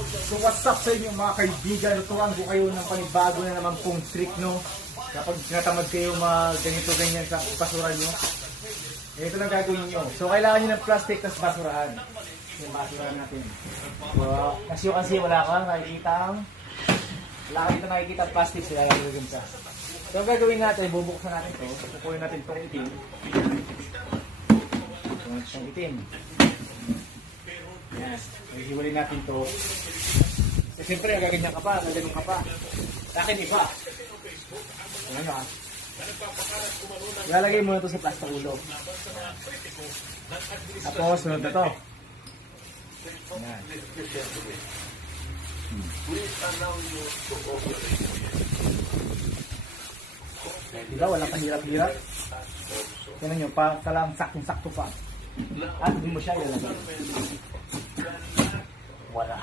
So what's up sa inyo mga kaibigan? Tuturuan ko kayo ng panibago na naman pong trick, no? Kapag tinatamad kayo ganito ganyan sa basura nyo, ito na gagawin nyo. So kailangan nyo ng plastic tas basurahan. Yung basurahan natin. So, kasi wala ka nakikita plastic, sila lalagyan ka. So ang gagawin natin, bubuksan natin ito. Kukunin natin itong itim. Itong itim. Yan. Hiwalay natin ito. So, siyempre, gaganyan ka pa, gaganyan ka pa. Sa akin, iba. Ano ah? Ilalagay mo na ito sa plastic ulo. Tapos, sunod na ito. Yan. Diba, walang kahirap-hirap. Yan nyo, talang saktong-sakto pa. At hindi mo siya ilalagay. Wala.